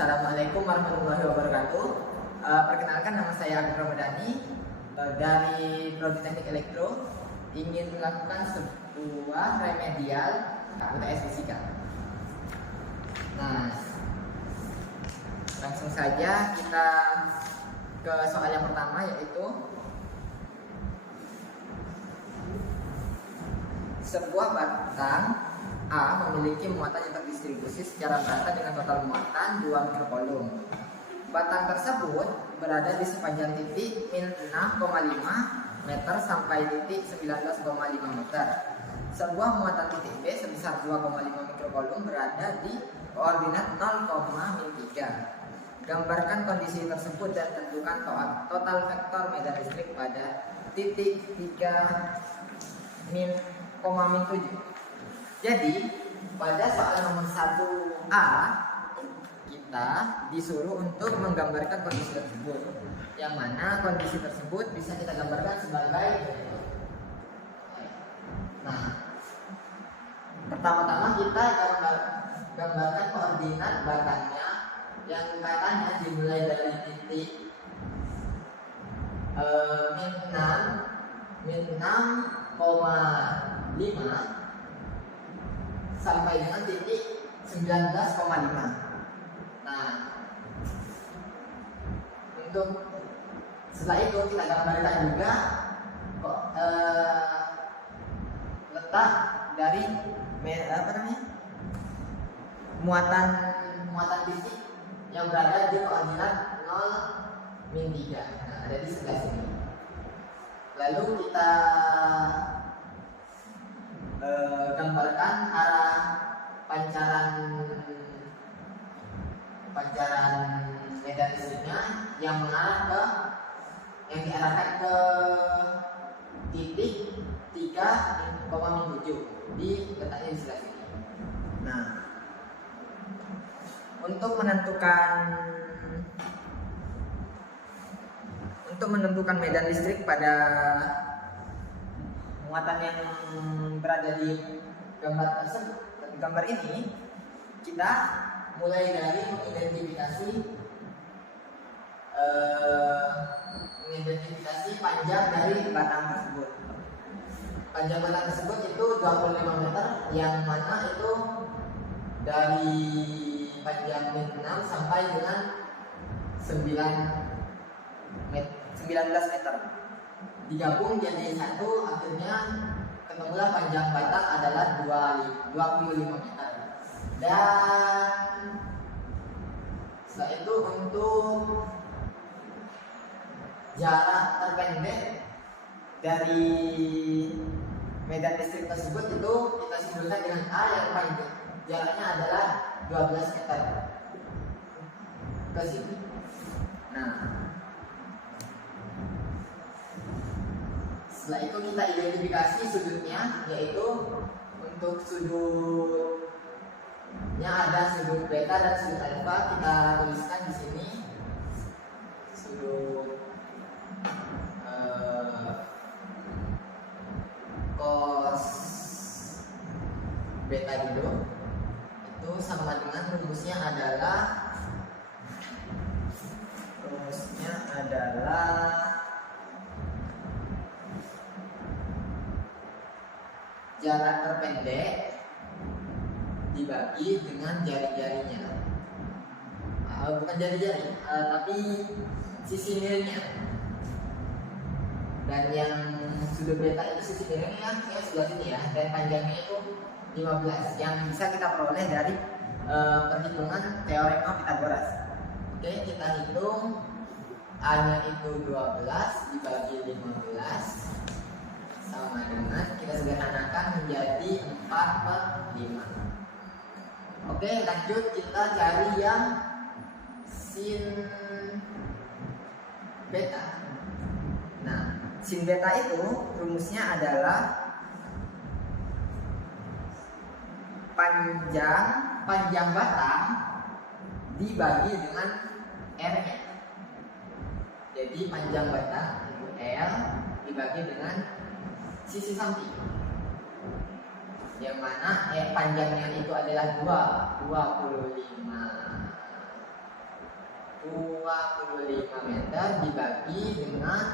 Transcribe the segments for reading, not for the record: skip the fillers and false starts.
Assalamualaikum warahmatullahi wabarakatuh. Perkenalkan, nama saya Agung Ramadhani dari Prodi Teknik Elektro, ingin melakukan sebuah remedial UTS Fisika. Nah, langsung saja kita ke soal yang pertama, yaitu sebuah batang A memiliki muatan yang terdistribusi secara merata dengan total muatan 2 mikrokolom. Batang tersebut berada di sepanjang titik min 6,5 meter sampai titik 19,5 meter. Sebuah muatan titik B sebesar 2,5 mikrokolom berada di koordinat 0,-3. Gambarkan kondisi tersebut dan tentukan total vektor medan listrik pada titik 3 min,-7. Jadi pada soal nomor 1A kita disuruh untuk menggambarkan kondisi tersebut, yang mana kondisi tersebut bisa kita gambarkan sebagai pertama-tama kita gambarkan koordinat batangnya, yang katanya dimulai dari titik min 6,5 sampai dengan titik 19,5. Nah, untuk setelah itu kita gambarkan juga letak dari muatan titik yang berada di koordinat 0-3. Nah, ada di sebelah sini. Lalu kita gambarkan arah pancaran medan listriknya yang diarahkan ke titik 3,-7 di letaknya di sebelah sini. Nah, untuk menentukan medan listrik pada muatan yang berada di gambar ini, kita mulai dari mengidentifikasi panjang dari batang tersebut. Panjang batang tersebut itu 25 meter, yang mana itu dari panjang min 6 sampai dengan 19 meter. Digabung jadi satu, akhirnya ketemulah panjang batang adalah 25 meter. Dan setelah itu untuk jarak terpendek dari medan listrik tersebut itu kita simpulkan dengan A, yang panjang jaraknya adalah 12 meter ke sini. Nah, setelah itu kita identifikasi sudutnya, yaitu untuk sudutnya ada sudut beta dan sudut alfa. Kita tuliskan di sini sudut cos beta dulu, itu sama dengan rumusnya adalah jarak terpendek dibagi dengan jari-jarinya, bukan jari-jari, tapi sisi miringnya. Dan yang sudut beta itu sisi miringnya yang sebelah sini ya, dan panjangnya itu 15, yang bisa kita peroleh dari perhitungan teorema Pythagoras. Oke, kita hitung A-nya itu 12 dibagi 15 sama dengan, kita sederhanakan menjadi 4/5. Oke, lanjut kita cari yang sin beta. Nah, sin beta itu rumusnya adalah panjang batang dibagi dengan R-nya. Jadi panjang batang itu L dibagi dengan sisi samping, yang mana panjangnya itu adalah 25. 25 meter dibagi dengan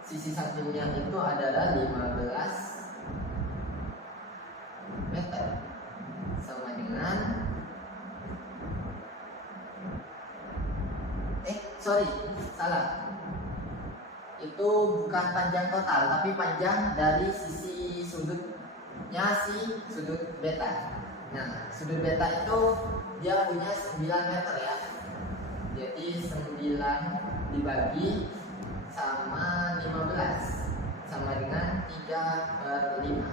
sisi sampingnya itu adalah 15 meter, sama dengan salah, itu bukan panjang total tapi panjang dari sisi sudutnya, si sudut beta. Nah, sudut beta itu dia punya 9 meter ya, jadi 9 dibagi sama 15 sama dengan 3/5.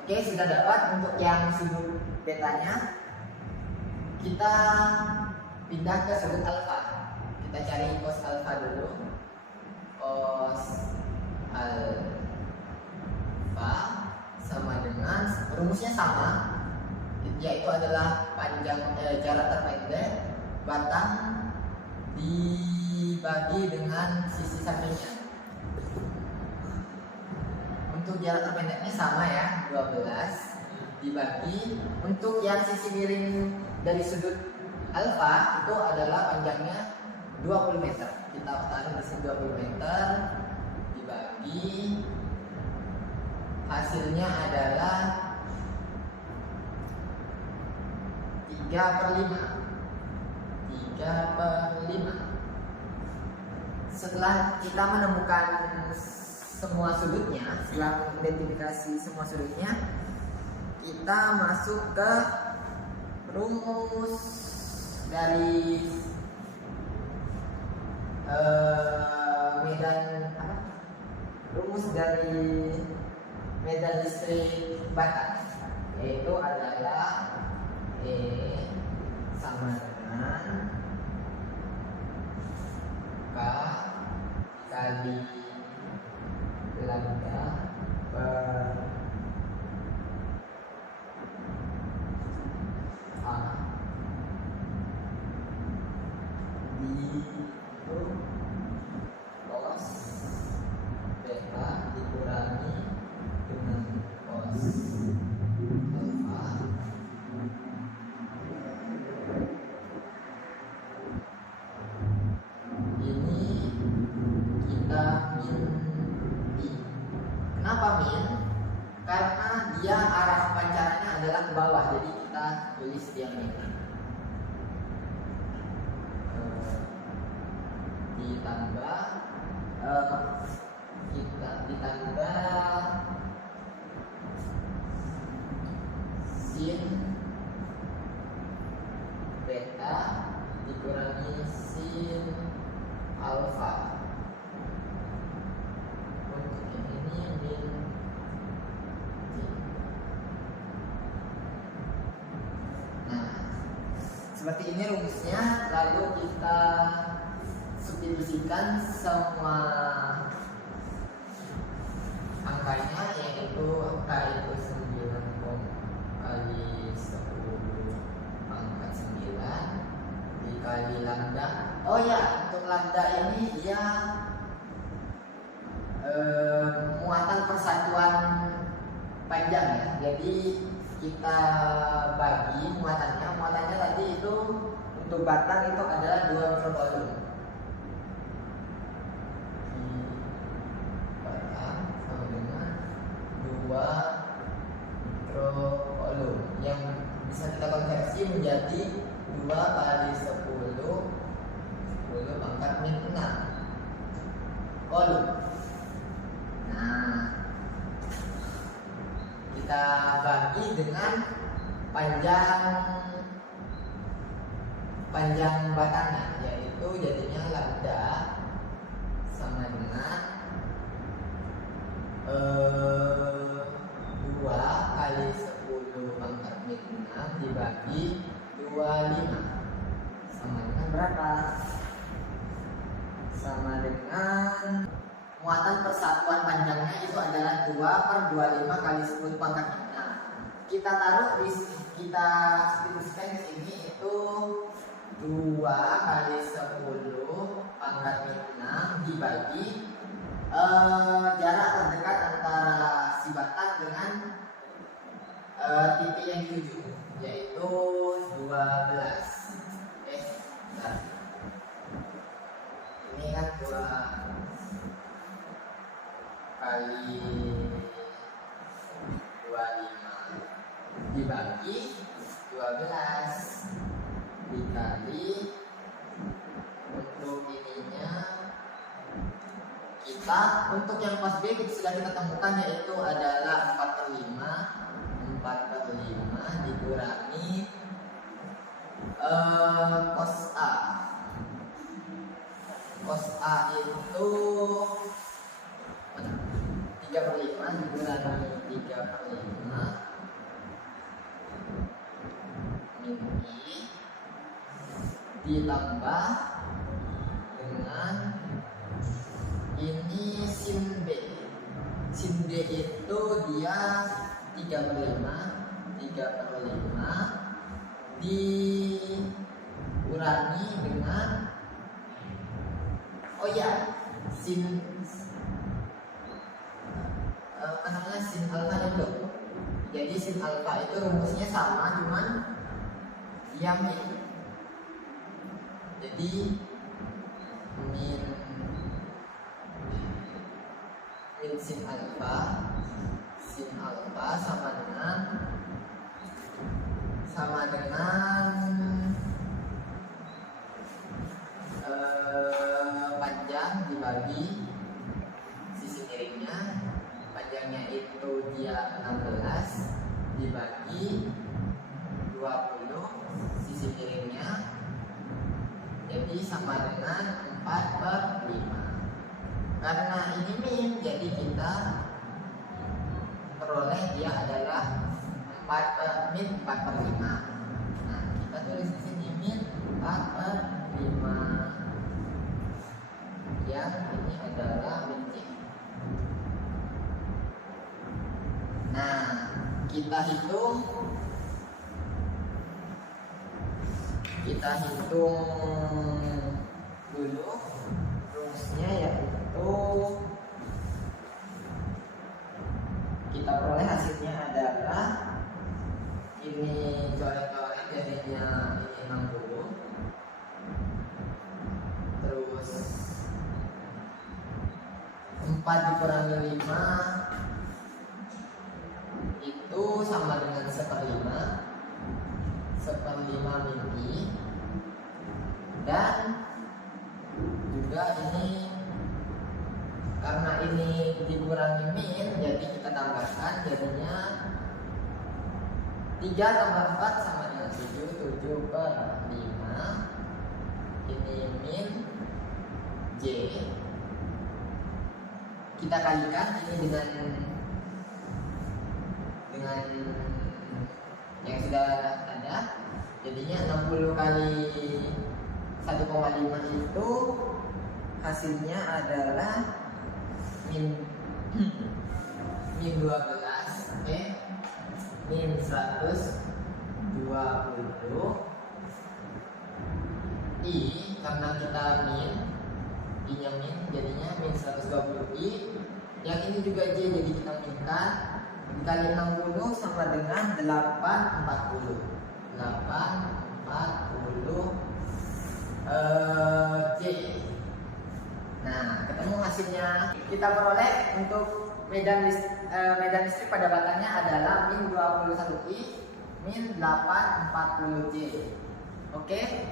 Oke, sudah dapat. Untuk yang sudut betanya kita pindah ke sudut alfa. Kita cari cos alfa dulu. Cos alfa sama dengan, rumusnya sama, yaitu adalah panjang jarak terpendek batang dibagi dengan sisi sampingnya. Untuk jarak terpendeknya sama ya, 12 dibagi, untuk yang sisi miring dari sudut alfa itu adalah panjangnya 20 meter. Kita taruh di sini 20 meter dibagi, hasilnya adalah 3/5. Setelah kita menemukan semua sudutnya, setelah mengidentifikasi semua sudutnya, kita masuk ke rumus dari medan listrik batang, yaitu adalah E sama dengan K kali lambda per A di cos beta dikurangi dengan cos alfa ini kita min I. Kenapa min? Karena dia arah pancarannya adalah ke bawah, jadi kita tulis dia min. Ditambah sin beta dikurangi sin alfa. Untuk ini min I. Nah, seperti ini rumusnya. Lalu kita substitusikan semua angkanya, yaitu K itu 9 kali 10 pangkat 9 dikali lambda. Oh ya, untuk lambda ini dia muatan persatuan panjang ya. Jadi kita bagi muatannya tadi itu untuk batang itu adalah 2 mikrocoulomb. Mikrocoulomb yang bisa kita konversi menjadi 2 kali 10 pangkat min 6 coulomb. Nah, kita bagi dengan panjang batangnya, yaitu jadinya lambda sama dengan 2 kali 10 pangkat min 6 dibagi 25 sama dengan berapa? Sama dengan muatan persatuan panjangnya itu adalah 2/25 kali 10 pangkat min 6. Kita substitusikan di sini itu 2 kali 10 pangkat min 6 dibagi jarak terdekat antara si batang dengan titik yang dituju, yaitu 12. Jadi untuk ininya kita untuk yang pas B sudah kita temukan, yaitu adalah 4/5 dikurangi cos A. Cos A itu 3/5 dikurangi 3/5 min I ditambah dengan ini sin B. Sin B itu dia 3/5 dikurangi dengan sin sin alfa itu. Jadi sin alfa itu rumusnya sama, cuman dia min. Jadi min sin alfa sama dengan panjang dibagi sisi miringnya. Panjangnya itu dia 16 dibagi 20 sisi miringnya, jadi sama dengan 4/5. Karena ini min, jadi kita peroleh dia adalah 4/5. Nah, kita tulis di sini min 4/5. Yang ini adalah min C. Nah, kita hitung dulu rumusnya, yaitu kita peroleh hasilnya adalah ini coret-coret jadinya ini 60, terus 4 dikurangi 5 itu sama dengan 1/5 min I, dan juga ini karena ini dikurangi min, jadi kita tambahkan, jadinya 3 tambah 4 sama dengan 7/5. Ini min J. Kita kalikan ini dengan yang sudah ada, jadinya 60 kali 1,5 itu hasilnya adalah min 12 min 120 I, karena kita I nya min, jadinya min 120 I. Yang ini juga J, jadi kita minkan dikali 60 sama dengan 840 J. Nah, ketemu hasilnya. Kita peroleh untuk medan listrik pada batangnya adalah min 21 I min 840 J. Oke.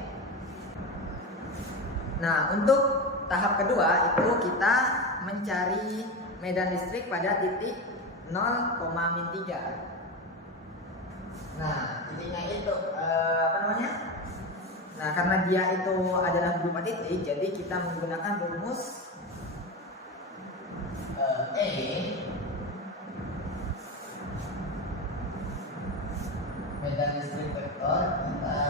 Nah, untuk tahap kedua itu kita mencari medan listrik pada titik 0,-3. Nah, titiknya itu Nah, karena dia itu adalah berupa titik, jadi kita menggunakan rumus medan listrik vektor. Kita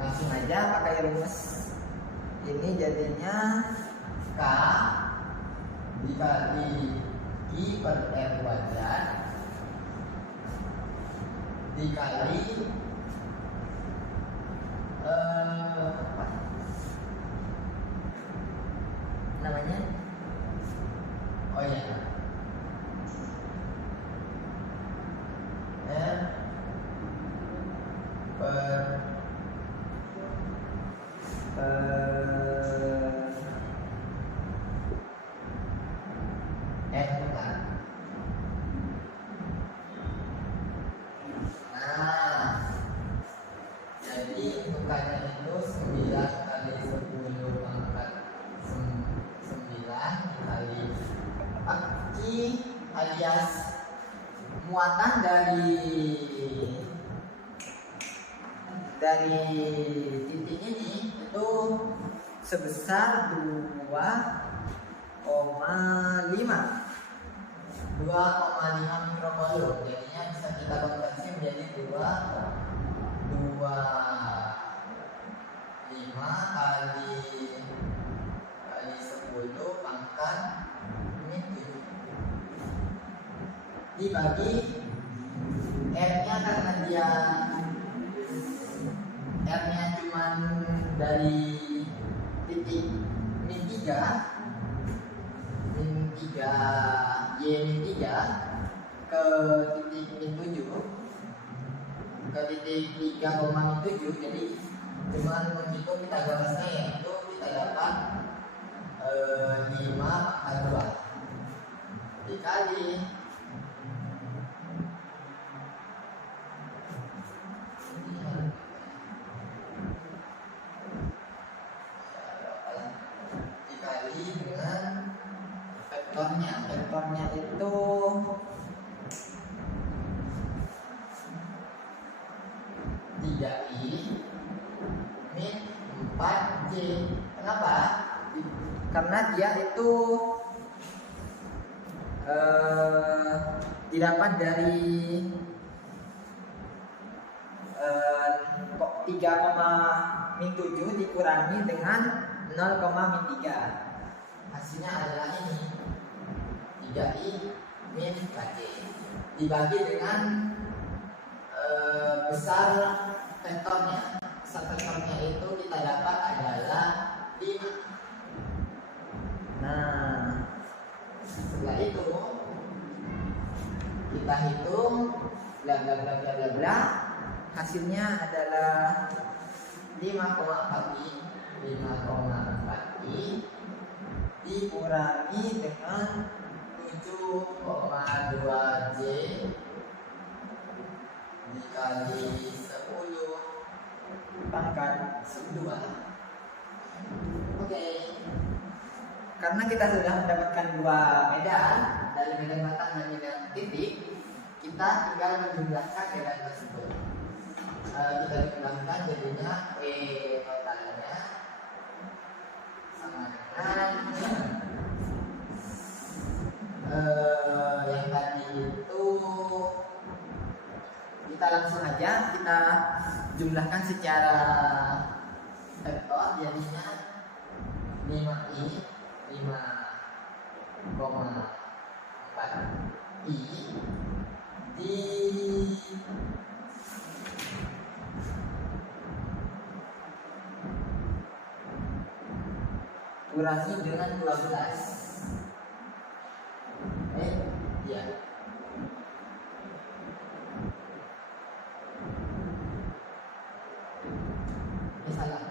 langsung aja pakai rumus ini, jadinya K dikali I per R kuadrat dikali namanya R per R bukan. Nah, jadi untuk akarnya itu 9 kali 10 pangkat 9 dikali aki alias muatan dari titik ini itu sebesar 2,5 mikrocoulomb. Jadinya bisa kita konversi menjadi 2,5 kali 10 pangkat min 7 dibagi R-nya, karena dia R-nya cuman dari titik min 3 Y min 3 ke titik min 7 ke titik 3, min 7. Jadi cuman menghitung Pitagorasnya, yaitu kita dapat 5 pangkat 2 dikali dengan vektornya itu 3i min 4j. Kenapa? Karena dia itu didapat dari 3,7 dikurangi dengan 0,3. Hasilnya adalah ini 3i min 4j dibagi dengan besar vektornya. Besar vektornya itu kita dapat adalah 5. Nah, setelah itu kita hitung bla bla bla bla bla bla, hasilnya adalah 5,4i dikurangi dengan 7,2j dikali 10 pangkat 2. Oke. Karena kita sudah mendapatkan 2 medan, dari medan batang dan medan titik, kita tinggal menjumlahkan medan tersebut. Kita jumlahkan, jadinya E totalnya sama dengan yang tadi itu. Kita langsung aja kita jumlahkan secara vektor, jadinya 5i 5,4i dikurangi dengan 12. Ya. Ini salah.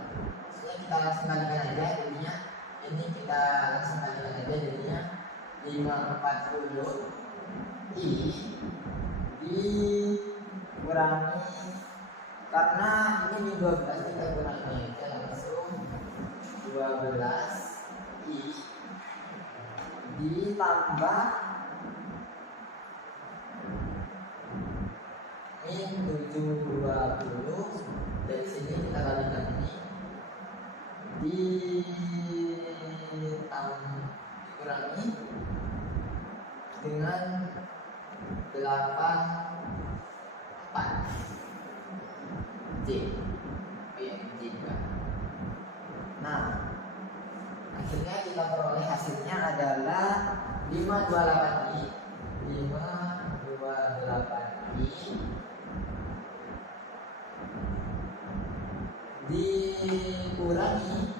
Maksudnya kita langsung kalikan aja jadinya. Ini kita langsung kalikan aja jadinya 540i dikurangi, karena ini 12 kita kurangi aja langsung 12i ditambah min 720. Dari sini kita kalikan ini dikurangi dengan 84j. Nah, akhirnya kita peroleh hasilnya adalah 528i dikurangi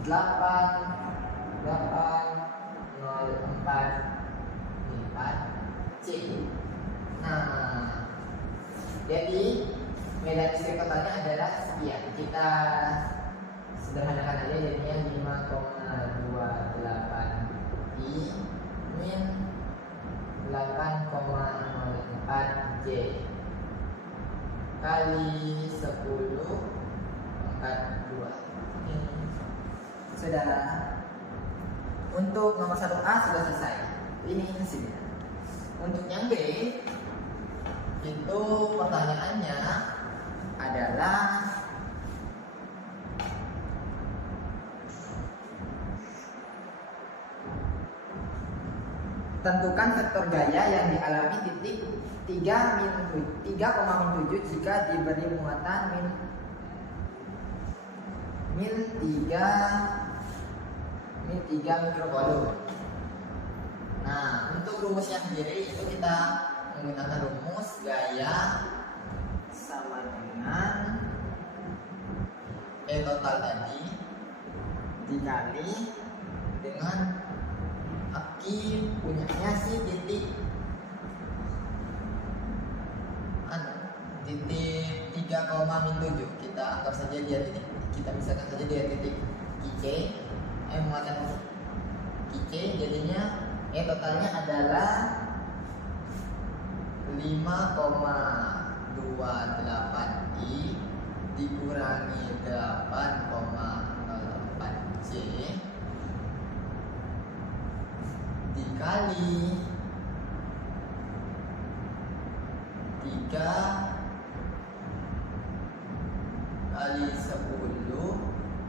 8804c. Nah, jadi medan listrik totalnya adalah sekian. Kita sederhanakan aja, jadinya 5,28i min 8,04j kali 10 pangkat 2. Oke. Sudah. Untuk nomor 1A sudah selesai. Ini hasilnya. Untuk yang B itu pertanyaannya adalah tentukan vektor gaya yang dialami titik 3,7 jika diberi muatan min 3 mikrocoulomb. Nah, untuk rumusnya sendiri itu kita menggunakan rumus gaya sama dengan E total tadi dikali dengan Aki punyanya si titik 3,7. Kita anggap saja dia titik, kita misalkan saja dia titik QC, muatan QC, jadinya E totalnya adalah 5,28 I dikurangi 8,04 C dikali 3 kali 10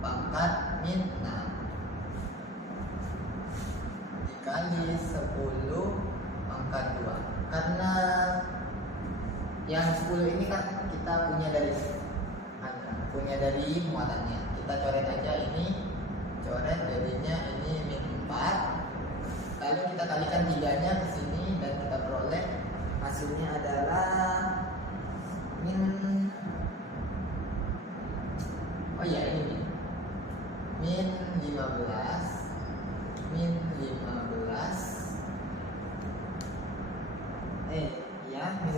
pangkat min 6 dikali 10 pangkat 2. Karena yang 10 ini kan kita punya dari muatannya, kita coret aja ini, coret jadinya ini min 4, lalu kita kalikan 3-nya ke sini dan kita peroleh hasilnya adalah min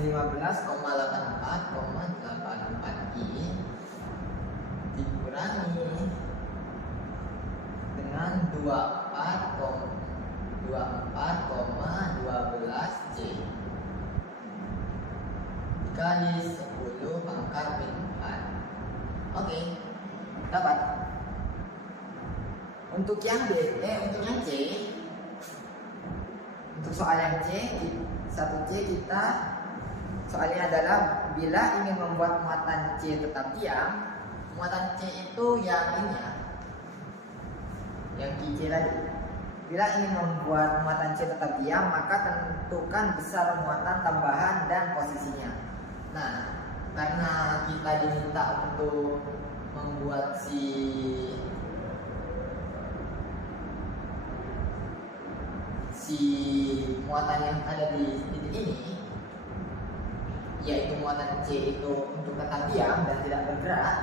15,84,84 I dikurangi dengan 24,12 C dikali 10 pangkat min 4. Oke, dapat. Untuk yang B, untuk yang C, untuk soal yang C, 1C kita soalnya adalah bila ingin membuat muatan C tetap diam, muatan C itu yang ini ya, yang QC tadi. Bila ingin membuat muatan C tetap diam, maka tentukan besar muatan tambahan dan posisinya. Nah, karena kita diminta untuk membuat si muatan yang ada di titik ini, yaitu muatan C itu untuk tetap diam dan tidak bergerak,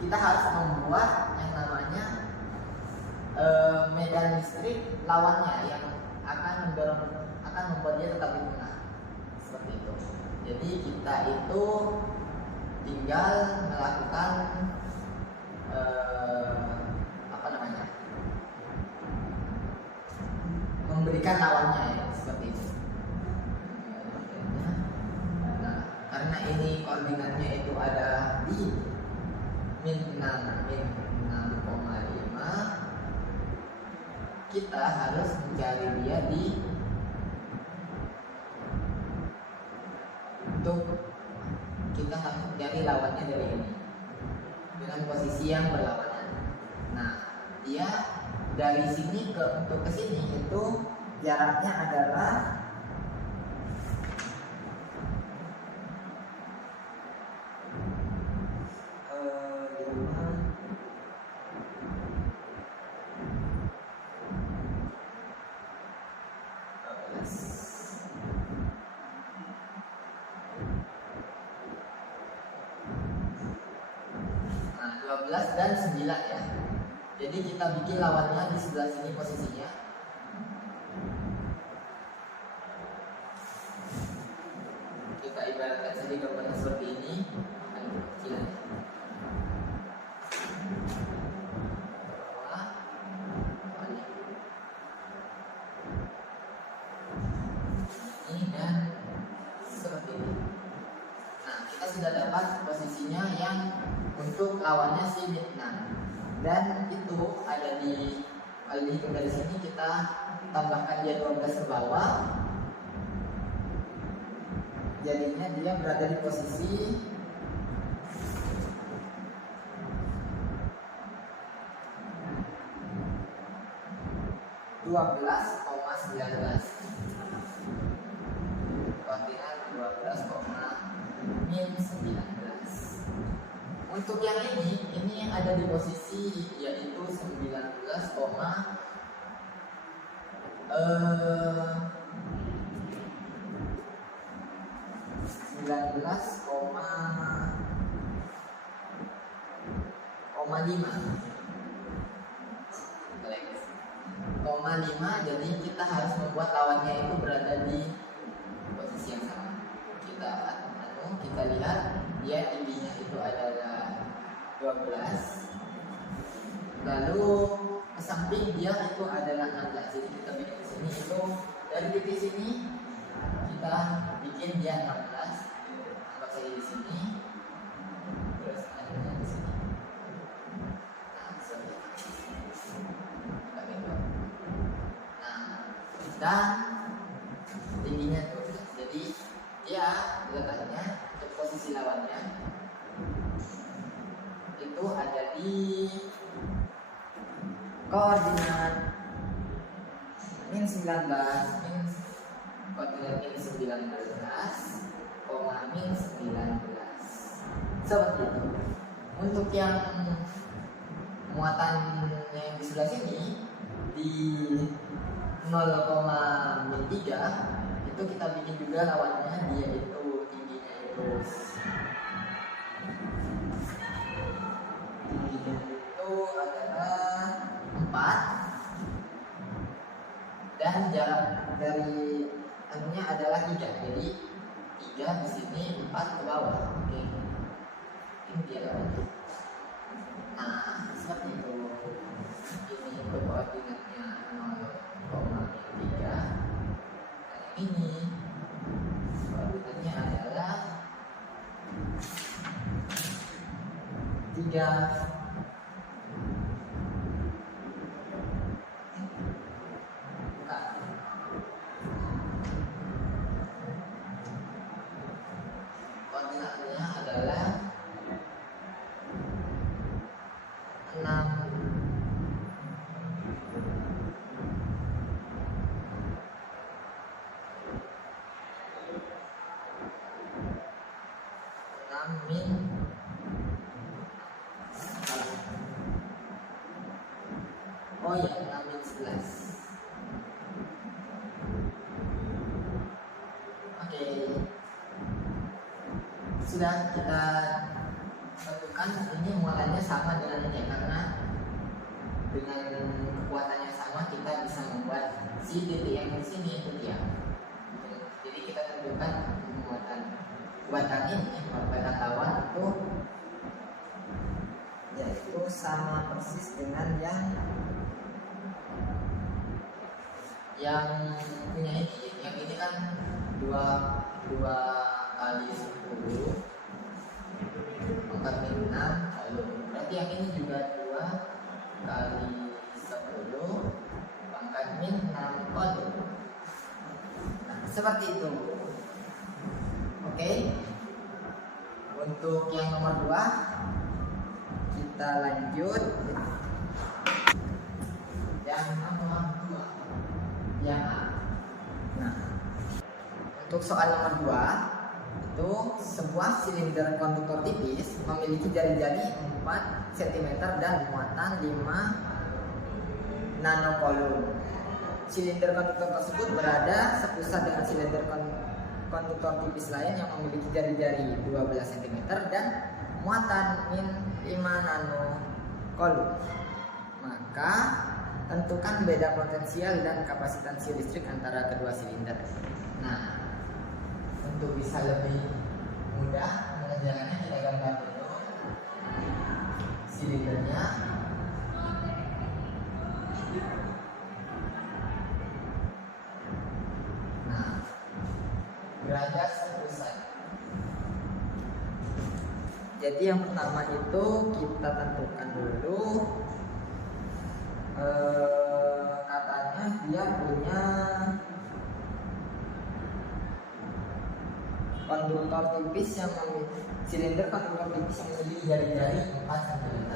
kita harus membuat yang namanya medan listrik lawannya yang akan membuat dia tetap di tengah, seperti itu. Jadi kita itu tinggal melakukan memberikan lawannya ya, seperti itu. Nah, karena ini koordinatnya itu ada di min 6,5, kita harus mencari dia kita harus mencari lawannya dari ini dengan posisi yang berlawanan. Nah, dia dari sini untuk ke sini itu jaraknya adalah dan 9 ya. Jadi kita bikin lawannya di sebelah sini posisinya. Kita ibaratkan saja gambarnya seperti ini. Kecilan. Ini dan seperti ini. Nah, kita sudah dapat untuk lawannya si min 6. Dan itu ada di, kalau dihitung dari sini kita tambahkan dia 12 ke bawah, jadinya dia berada di posisi 12,19. Koordinat 12,-19. Untuk yang ini ada di posisi yaitu 19, 5, jadi kita harus membuat lawannya itu berada di posisi yang sama. Kita lihat dia tingginya itu adalah 12, lalu ke samping dia itu adalah 16. Jadi kita bikin di sini itu dari titik sini kita bikin dia 16. Anggap saja di sini, terus adanya di sini. Dan tingginya 12. Jadi dia letaknya untuk posisi lawannya itu ada di koordinat -19, koordinat -19, -19. Seperti itu. Untuk yang muatannya yang di sebelah sini di 0,3 itu kita bikin juga lawannya, dia itu tingginya itu adalah 4 dan jarak dari anunya adalah 3. Jadi 3 di sini, 4 ke bawah. Oke. Ini dia lawannya. Nah, seperti itu. Ini untuk koordinatnya 0,3. Dan ini koordinatnya adalah 3. Koordinatnya adalah 6. Oh ya, 6-11. Oke. Sudah kita tentukan ini muatannya sama dengan ini, karena dengan kekuatannya sama kita bisa membuat si titik yang di sini itu dia. Jadi kita tentukan muatan ini, muatan lawan itu yaitu sama persis dengan yang punya ini. Yang ini kan 2 kali 10 pangkat 6 lalu berarti yang ini juga 2 kali 10 pangkat 6 lalu. Nah, seperti itu. Oke. Untuk yang nomor 2 kita lanjut. Yang nomor 2 yang A. Nah, untuk soal nomor 2 itu sebuah silinder konduktor tipis memiliki jari-jari 4 cm dan muatan 5 nanocoulomb. Silinder konduktor tersebut berada sepusat dengan silinder konduktor tipis lain yang memiliki jari-jari 12 cm dan muatan -5 nanocoulomb. Maka tentukan beda potensial dan kapasitansi listrik antara kedua silinder. Nah, untuk bisa lebih mudah mengerjakannya, kita gambar dulu silindernya. Nah, berada sepusat. Jadi yang pertama itu kita tentukan dulu, katanya dia punya konduktor tipis yang silinder konduktor tipis yang memiliki jari-jari 4 cm.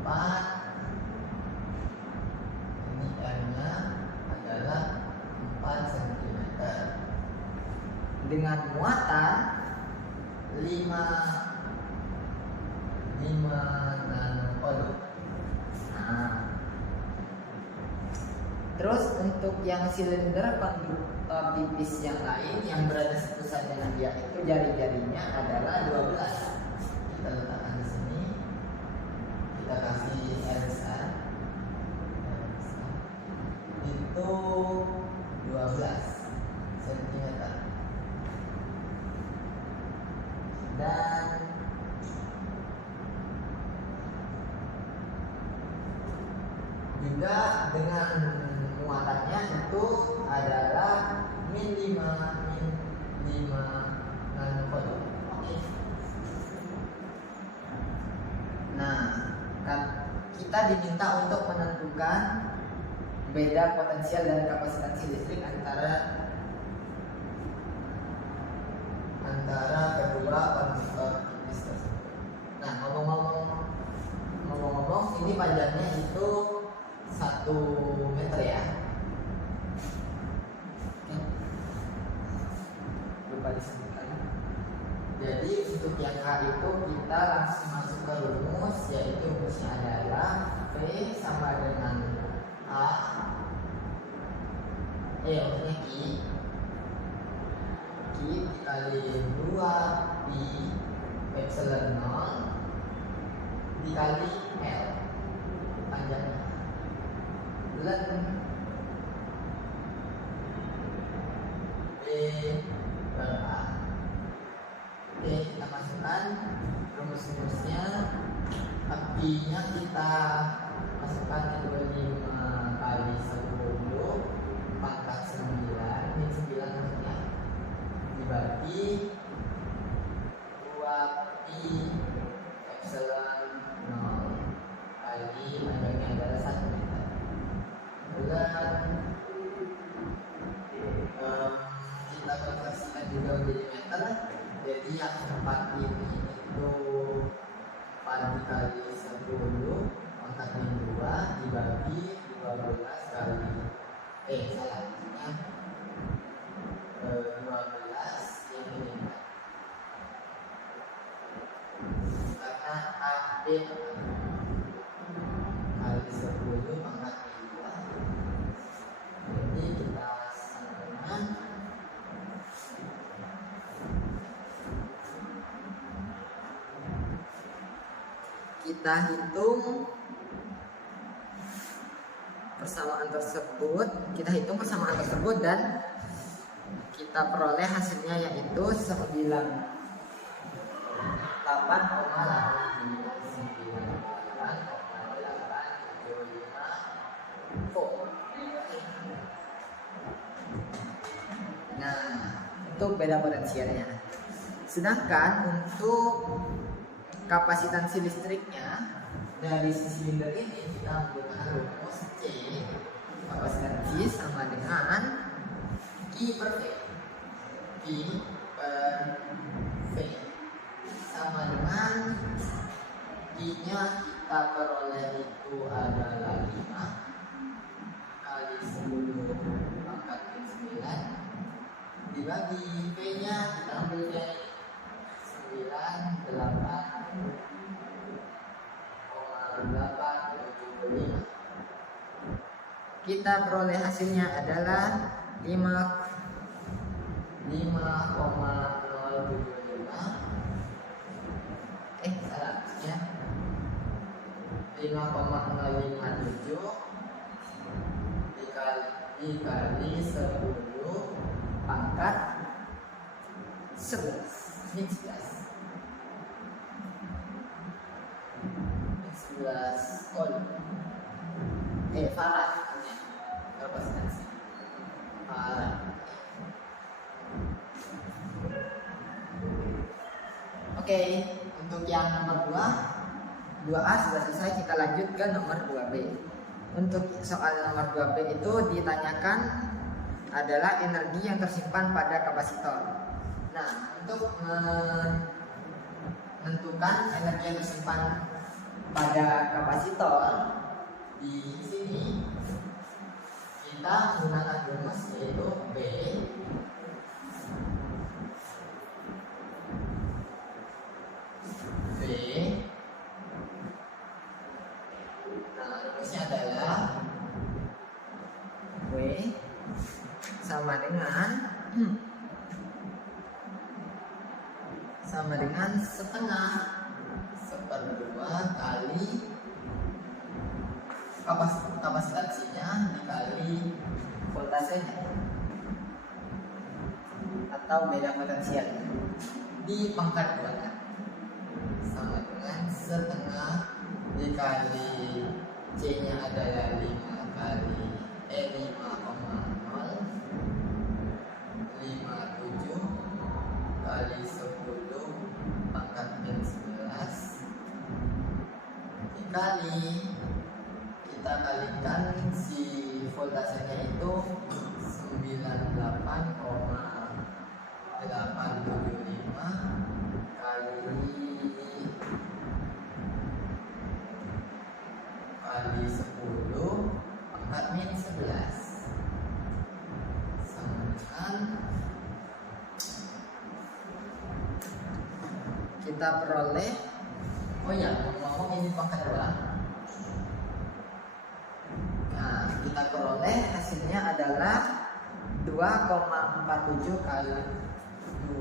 4, ini R-nya adalah 4 cm dengan muatan 5 nanocoulomb. Nah, terus untuk yang silinder konduktor tipis yang lain yang berada sepusan dengan dia itu jari-jarinya adalah 12. Kita letakkan di sini. Kita kasih R besar. Itu 12 cm. Dan juga dengan muatannya itu adalah min 5 nanocoulomb. Oke. Nah, kan kita diminta untuk menentukan beda potensial dan kapasitas listrik antara kedua konduktor tipis tersebut. Nah, ngomong-ngomong, ini panjangnya itu 1 meter ya. Oke. Lupa disebutkan. Jadi untuk yang H itu kita langsung masuk ke rumus, yaitu rumusnya adalah V sama dengan A, maksudnya Q dikali 2 pi epsilon 0 dikali L panjangnya bulan B per A. Oke, kita masukkan rumus-rumusnya. Apinya kita masukkan itu 5 kali 10 pangkat 9, ini 9 maksudnya, dibagi 2 pi epsilon 0 kali panjangnya adalah 1 meter bulan. Kita konversikan juga menjadi meter. Jadi yang 4 ini itu 4 dikali 10 pangkat 2 dibagi 12 kali maksudnya 12 ini karena AB kali 10 pangkat 2. Jadi kita samakan kita hitung persamaan tersebut dan kita peroleh hasilnya yaitu 98,8 volt. Nah, untuk beda potensialnya. Sedangkan untuk kapasitansi listriknya dari silinder ini kita menggunakan rumus C. Kapasitansi sama dengan Q per V. Q per V sama dengan Q-nya kita peroleh itu adalah 5 kali 10 pangkat 9 dibagi V-nya kita ambil dari 98,875. Kita peroleh hasilnya adalah 5,057 dikali 10 pangkat 11 min 11 volt. Farad kapasitansi farad. Oke, untuk yang nomor 2A sudah selesai, kita lanjut ke nomor 2B. Untuk soal nomor 2B itu ditanyakan adalah energi yang tersimpan pada kapasitor. Nah, untuk menentukan energi yang tersimpan pada kapasitor, di sini kita menggunakan rumus yaitu B rumusnya adalah W sama dengan setengah seperdua kali kapasitansinya dikali voltasenya atau beda potensial di pangkat 2 sama dengan setengah dikali C nya adalah 5 kali 5,057 kali 10 pangkat min 11 dikali kita kalikan si voltasenya itu 98,875 kali 10 pangkat min 11 sama dengan kita peroleh, oh ya ngomong ini pangkat 2. Nah, kita peroleh hasilnya adalah 2,47 kali 10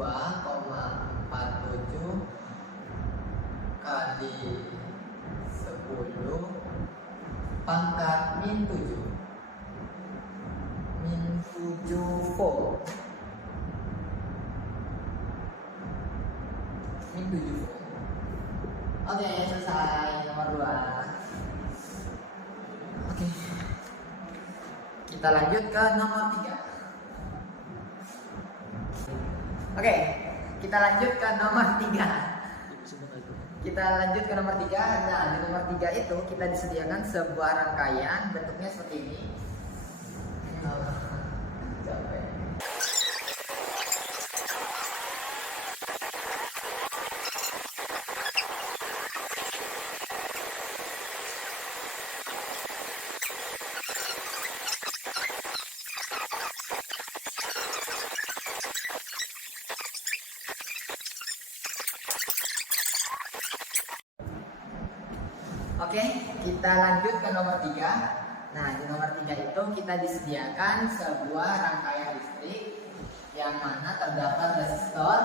pangkat min 7 volt. Oke, selesai nomor 2. Oke. Kita lanjut ke nomor 3. Oke, kita lanjut ke nomor 3. Kita lanjut ke nomor 3. Nah, di nomor 3 itu kita disediakan sebuah rangkaian bentuknya seperti ini. Oke, kita lanjut ke nomor 3. Nah, di nomor 3 itu kita disediakan sebuah rangkaian listrik yang mana terdapat resistor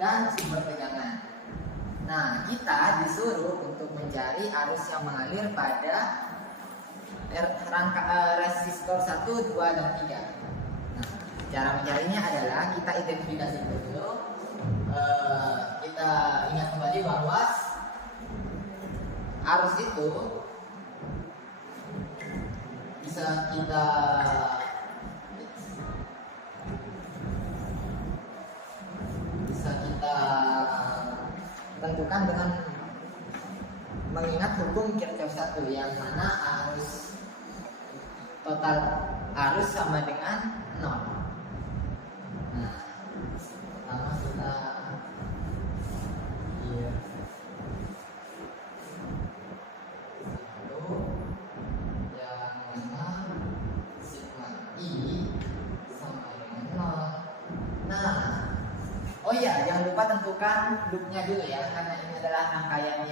dan sumber tegangan. Nah, kita disuruh untuk mencari arus yang mengalir pada resistor 1, 2, dan 3. Nah, cara mencarinya adalah kita identifikasi dulu. Kita ingat kembali bahwa arus itu bisa kita tentukan dengan mengingat hukum Kirchhoff 1 yang mana total arus sama dengan 0. Nah, pertama kita tentukan loopnya dulu ya, karena ini adalah rangkaian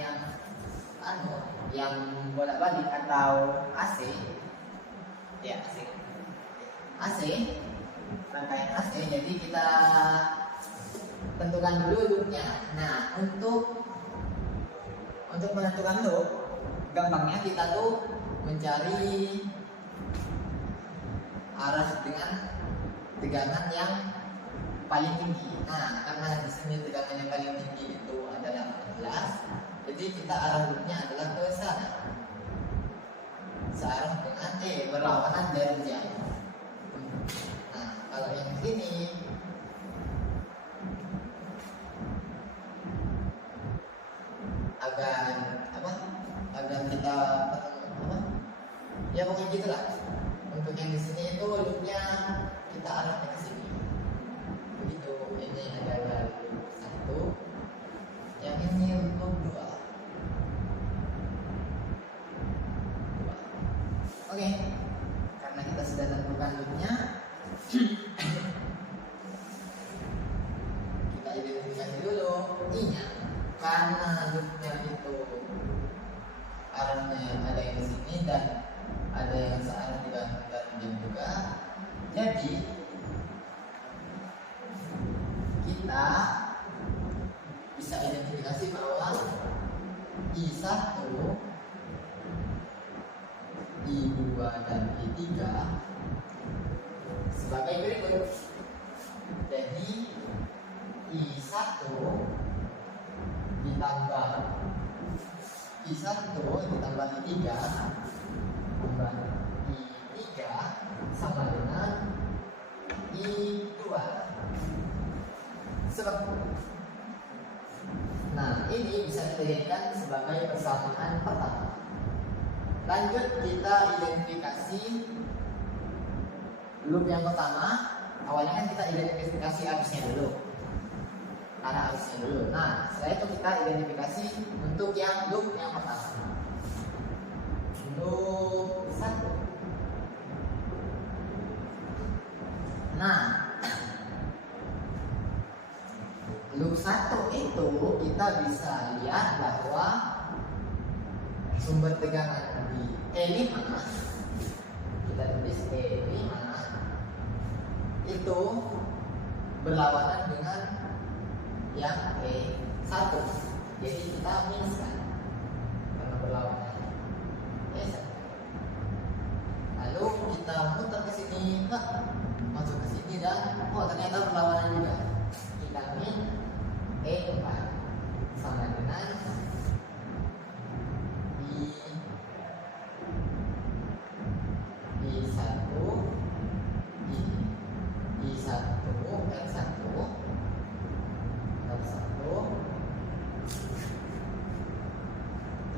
yang bolak-balik atau AC ya, AC rangkaian AC. Jadi kita tentukan dulu loopnya. Nah, untuk menentukan loop, gampangnya kita tuh mencari arus dengan tegangan yang paling tinggi. Nah, karena di sini tegangan yang paling tinggi itu adalah 14, jadi kita arah loopnya adalah ke sana, searah dengan berlawanan dari jam. Nah, kalau yang sini agar apa? Agar kita apa? Ya pokoknya gitulah. Untuk yang di sini itu loopnya kita arahnya ke sini. Begitu. Ini adalah loop 1. Yang ini loop 2. Oke. Karena kita sudah tentukan loopnya, kita identifikasi dulu I-nya. Karena loopnya itu arahnya ada yang di sini dan ada yang searah dan juga, jadi kita bisa identifikasi bahwa I1, I2 dan I3 sebagai berikut. Jadi I1 ditambah I1 ditambah I3 tambah I3 sama dengan I2. Sebab nah, ini bisa kita jadikan sebagai persamaan pertama. Lanjut kita identifikasi loop yang pertama. Awalnya kan kita identifikasi arusnya dulu, arah arusnya dulu. Nah, setelah itu kita identifikasi untuk yang loop yang pertama, loop 1. Nah, loop 1 itu kita bisa lihat bahwa sumber tegangan di E5, kita tulis E5 itu berlawanan dengan yang E1. Jadi kita minuskan karena berlawanan E1. Lalu kita muter ke sini, masuk ke sini dan ternyata berlawanan juga. Kita min E4 sama dengan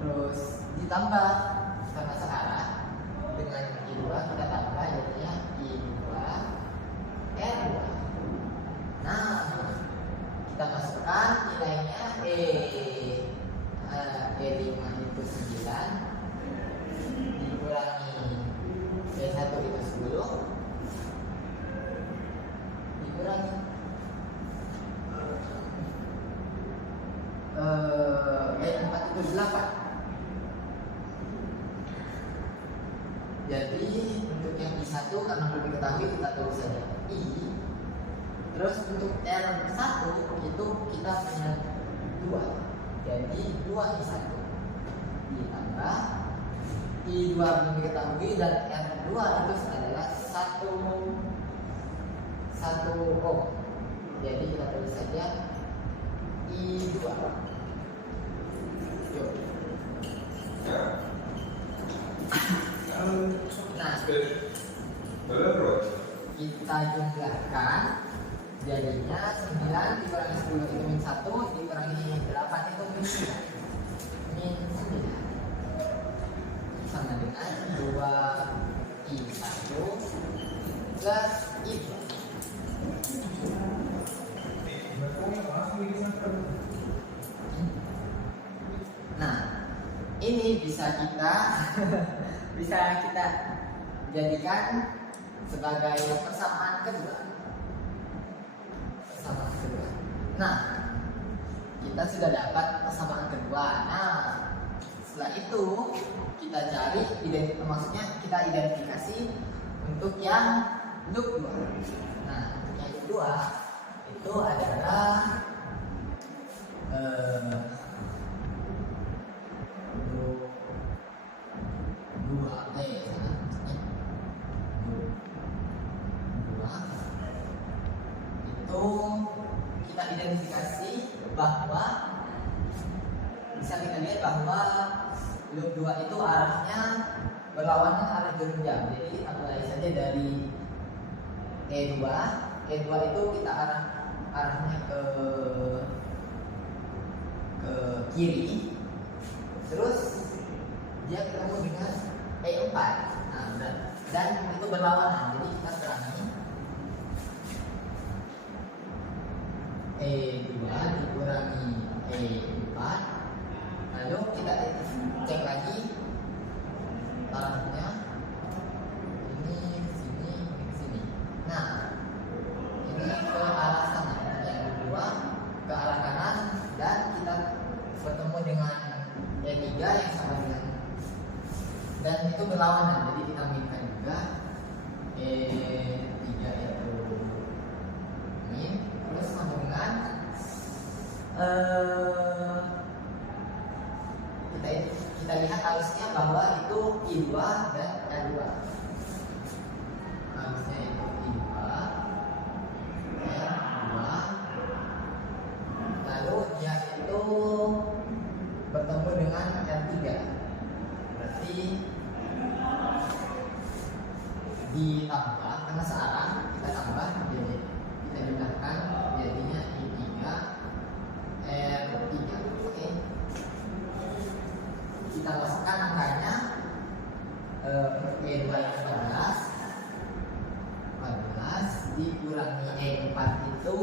terus ditambah karena searah dengan I2 kita tambah jadinya I2 R2. Nah, kita masukkan nilainya E5 itu 9 dikurangi E1 itu 10 dikurangi E4 itu 8. Jadi untuk yang I1 karena belum diketahui kita tulis saja I. Terus untuk R1 itu kita punya 2. Jadi 2I1 ditambah I2 belum diketahui dan R2 itu adalah 1 ohm. Jadi kita tulis saja I2. Yuk. Nah, kita jumlahkan jadinya 9 dikurangi 10 itu min 1 dikurangi 8 itu min 9 sama dengan 2I1 plus I2. Nah, ini bisa kita jadikan sebagai persamaan kedua. Nah, kita sudah dapat persamaan kedua. Nah, setelah itu kita cari maksudnya kita identifikasi untuk yang loop 2. Nah, yang kedua itu adalah kita identifikasi bahwa bisa kita lihat bahwa loop 2 itu arahnya berlawanan arah jarum jam. Jadi kita mulai saja dari E2 itu kita arahnya ke kiri, terus dia ketemu dengan E4. Nah, dan itu berlawanan, jadi kita kurangi E2 dikurangi E4, lalu kita cek lagi tarafnya, ini ke sini, ini ke sini. Nah, ini ke arah sana, yang kedua ke arah kanan, dan kita bertemu dengan E3 yang sama dengan, dan itu berlawanan, jadi kita minta juga E3 itu min, terus sama dengan kita lihat harusnya bahwa itu I2 dan R2, harusnya itu I2 R2, lalu dia itu bertemu dengan R3, berarti ditambah, karena searah kita tambah, jadi kita pindahkan jadinya I3 R3. Oke, kita masukkan angkanya, untuk E2 itu 14 dikurangi E4 itu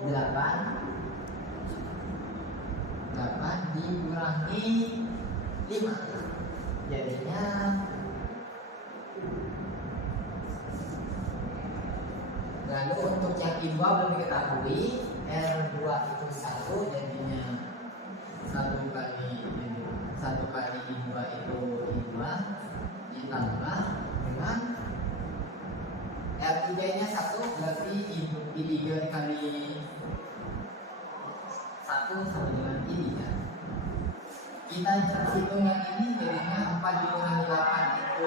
8 dikurangi 5, jadinya lalu untuk yang I2 belum diketahui, R2 itu 1, jadinya 1 kali I2 itu I2 ditambah dengan R3 nya 1, berarti I3 dikali 1 sama dengan I3. Kita hitung yang ini, jadinya 4 dikurangi 8 itu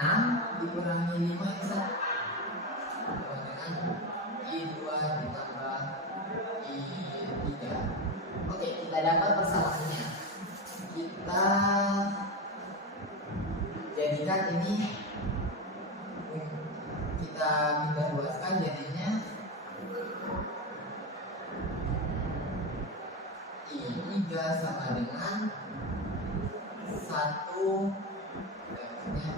6, dikurangi 5 itu 1, dengan I2 ditambah I3. Oke, kita dapat persamaannya. Kita jadikan ini, kita pindah luaskan, jadinya I3 sama dengan 1, maksudnya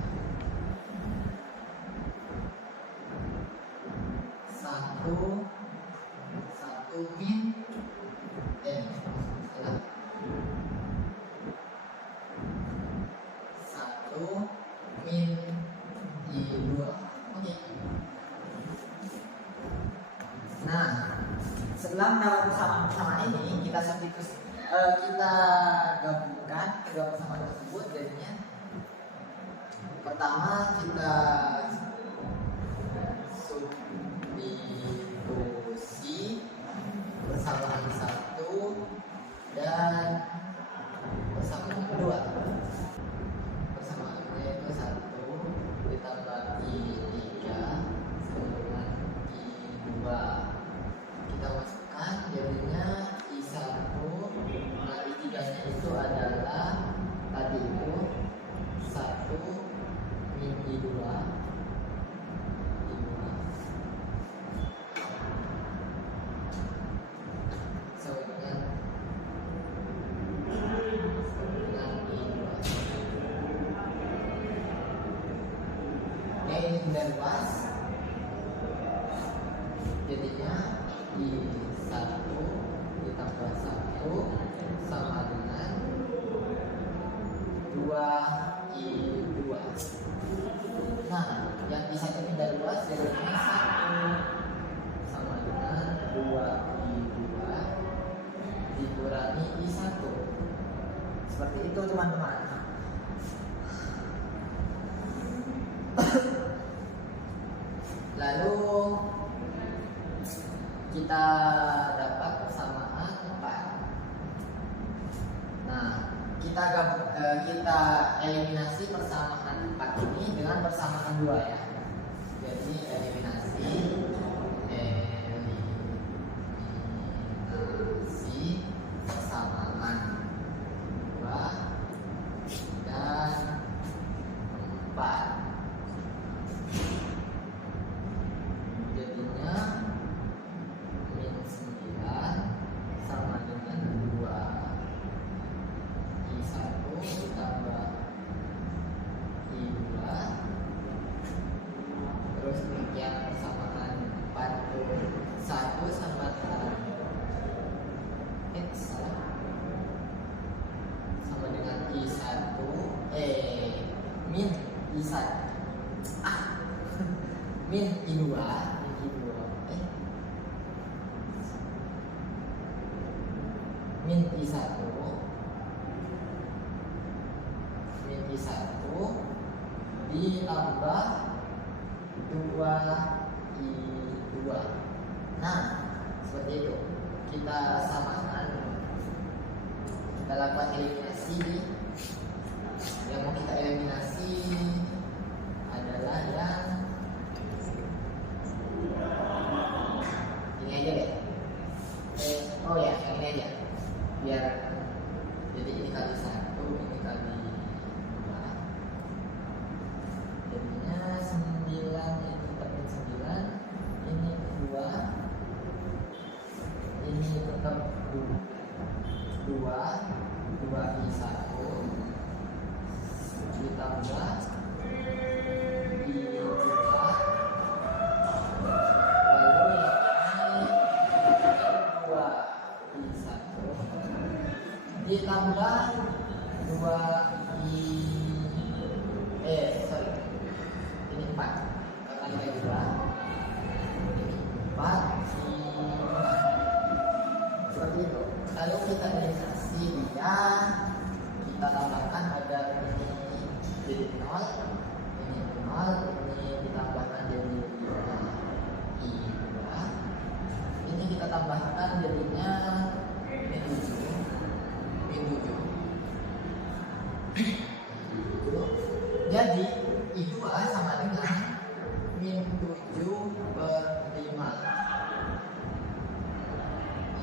1 min N, 1 min I2. Oke. Nah, setelah mendapat persamaan ini, kita substitusi, kita gabungkan kedua persamaan tersebut, jadinya pertama kita substitusi persamaan 1 dan persamaan kedua. Persamaannya itu 1 ditambah I3 sama dengan I2. Kita masukkan, jadinya I1, nah I3 nya itu adalah tadi itu 1 min I2 ini pindah luas, jadinya I1 ditambah 1 sama dengan 2I2. Nah, yang I1 pindah luas, jadinya 1 sama dengan 2I2 dikurangi I1. Seperti itu teman-teman. Lalu kita dapat persamaan 4. Nah, kita eliminasi persamaan 4 ini dengan persamaan 2 ya. Jadi eliminasi persamaan 2 dan 4. min I2 min I1 ditambah 2I2. Nah, seperti itu. Kita samakan, kita lakukan eliminasi. Yang mau kita eliminasi adalah yang ini aja deh. Oh ya, yang ini aja. Biar jadi ini kali 1, ini kali 2. Jadinya 9, ini tetap 9, ini 2, ini tetap 2I1 ditambah I2, lalu ini 2I1 ditambah 2I ini 4 karena ini 2, ini 4I. Seperti itu. Lalu kita eliminasi dia, kita tambahkan ada ini jadi 0, ini 0, ini ditambahkan jadi 2I2, ini kita tambahkan jadinya min 7. Jadi I2 sama dengan min 7/5.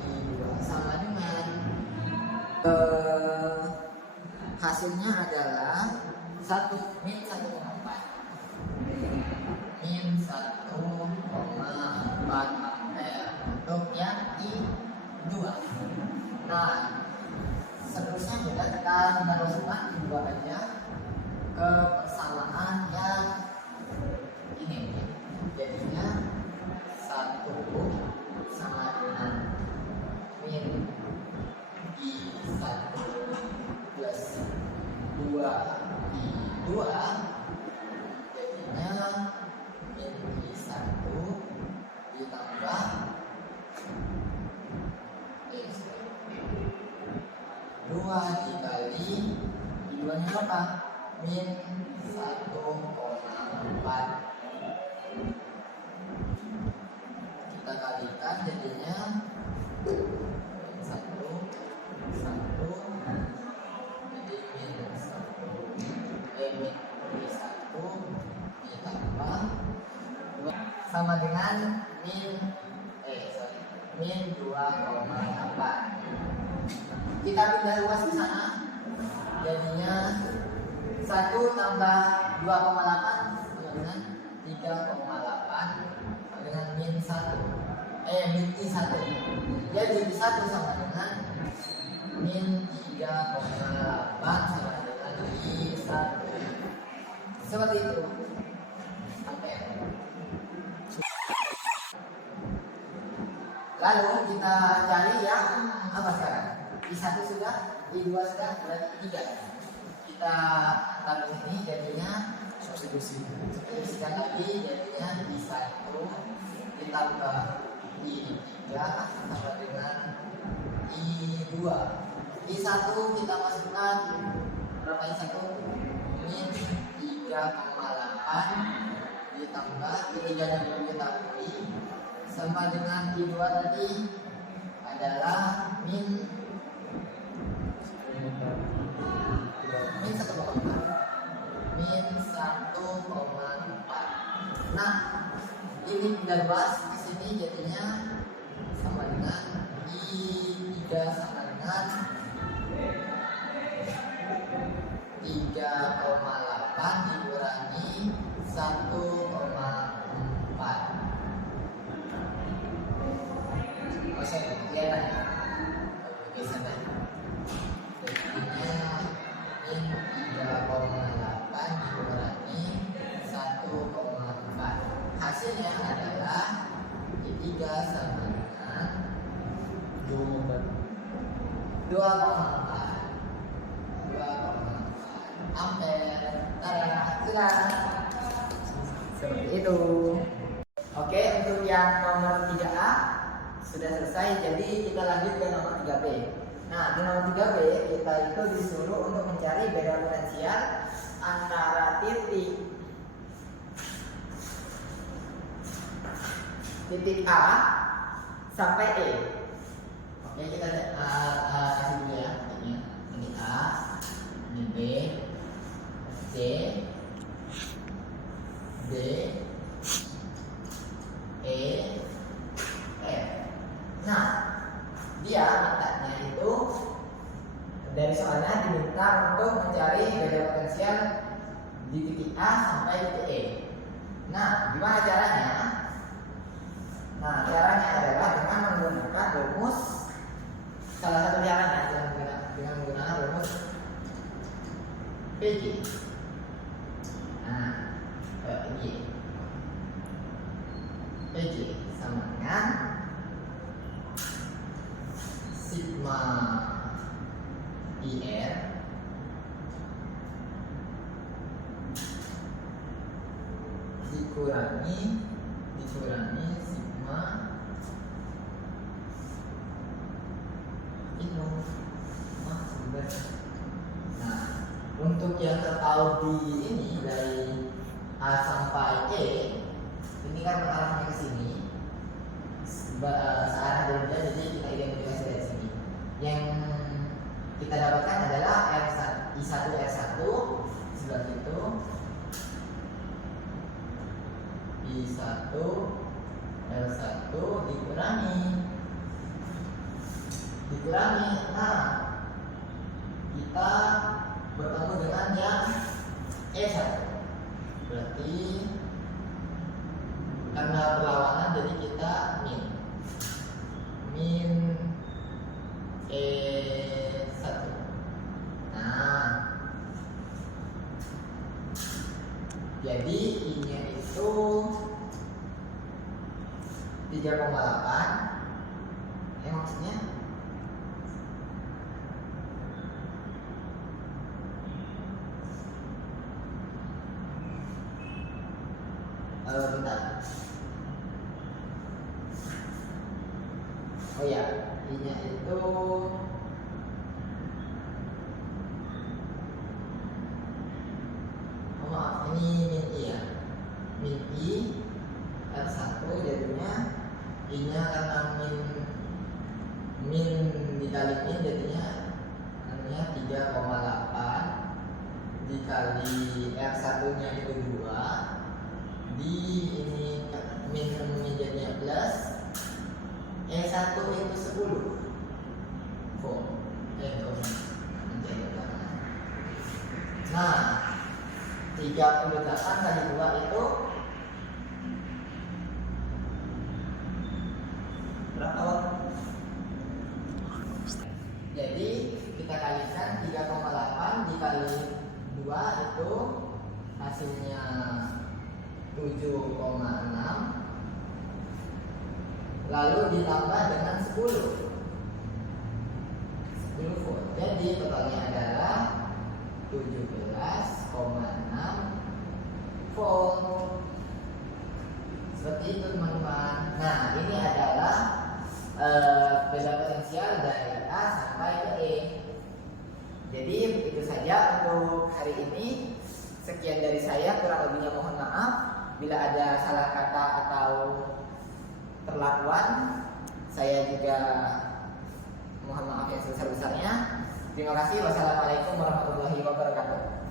I2 sama dengan hasilnya adalah min 1,4 ampere untuk yang I2. Nah, seterusnya juga kita meneruskan I2 aja ke persamaan yang ini. Jadinya 1 sama dengan min I1 plus 2I2, jadinya min I1 ditambah 2 dikali I2 nya apa? Min 1,4. Kita kalikan jadinya min 1 jadi min I1 ditambah 2 sama dengan min 2,8. Kita pindah luas ke sana, jadinya 1 tambah 2,8 sama dengan 3,8 sama dengan min I1. Jadi 1 sama dengan min 3,8 sama dengan I1. Seperti itu. Lalu kita cari yang apa sekarang? I1 sudah, I2 sudah, berarti 3. Kita taruh sini jadinya substitusikan lagi, jadinya I1 ditambah I3 sama dengan I2. I1 kita masukkan berapa I1? Min 3,8 ditambah I3 nya belum kita beri sama dengan I2 tadi adalah min 1,4. Nah, ini pindah luas di sini jadinya sama dengan I3 sama dengan 3,8 dikurangi 1,4. Masih kelihatan ya? Bisa kan? Jadinya min 3,8 dikurangi 1,4. Hasilnya adalah I3 sama dengan 2,4 ampere. hasilnya. Seperti itu. Oke, untuk yang nomor 3A sudah selesai, jadi kita lanjut ke nomor 3B. Nah, di nomor 3B kita itu disuruh untuk mencari beda potensial antara titik A sampai E. Oke, kita kasih dulu ya. Ini A, ini B, C, D, E, F. Nah, dia mintanya itu dari soalnya diminta untuk mencari beda potensial di titik A sampai titik E. Nah, gimana caranya? Nah, caranya adalah dengan menggunakan rumus. Salah satu caranya dengan menggunakan rumus PJ. Nah, ini PJ sama dengan sigma IR dikurangi sigma itu. Nah, untuk yang terpaut di ini dari A sampai E, ini kan mengarahnya ke sini, searah dari dia, jadi kita identifikasi dari sini. Yang kita dapatkan adalah I1 R1 seperti itu, I1 R1 dikurangi. Nah, kita bertemu dengan yang E1. Berarti karena berlawanan, jadi kita min E1. Nah, jadi I-nya itu 3,8. Maksudnya bentar. Oh ya, I-nya itu maaf, ini min I ya. Min I R1 jadinya I-nya karena min dikali min jadinya 3,8 dikali R1 nya itu 2 di ini min jadinya plus E1 itu 10. Nah, 38 kali 2 itu berapa? Jadi kita kalikan 3,8 dikali 2 itu hasilnya 7,6, lalu ditambah dengan 10 volt. Jadi totalnya adalah 17,6 volt. Seperti itu teman-teman. Nah, ini adalah beda potensial dari A sampai ke E. Jadi begitu saja untuk hari ini. Sekian dari saya, kurang lebihnya mohon maaf. Bila ada salah kata atau perlakuan, saya juga mohon maaf yang sebesar-besarnya. Terima kasih. Wassalamualaikum warahmatullahi wabarakatuh.